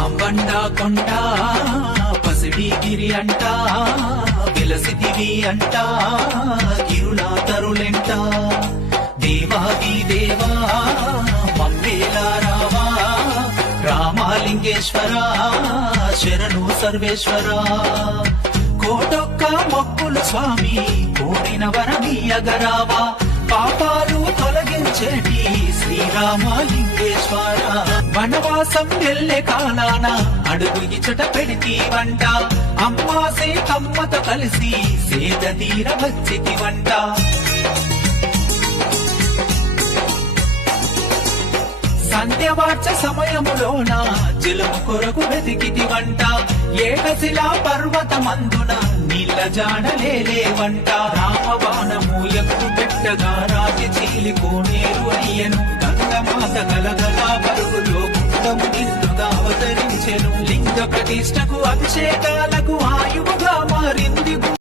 మాంబండ కొండ పసిడిగిరి అంట విలసిదివి అంట గిరులా తరులెంట దేవాది దేవా మమ్మేలా రావా రామలింగేశ్వర శరణు సర్వేశ్వర కోటొక్క మొక్కులు స్వామి కోరిన వరమీయగరావా పాపాలు తొలగించేటి శ్రీరామలింగేశ్వర వనవాసం వెళ్ళే కాలాన అడుగు ఇచ్చట పెడితీవంట అమ్మా సీతమ్మతో కలిసి సేద తీర వచ్చితివంట సంధ్యవార్చ సమయములోన జలము కొరకు వెతికితివంట ఏకశిలా పర్వతమందున నీళ్ళ జాడలేవంట రామబాణము ఎప్పుడు పెట్టగా రాజి చీలి కోనేరు అయ్యను గంగమాత గలగలా పరుగులో గుండము నిండుగా అవతరించెను లింగ ప్రతిష్టకు అభిషేకాలకు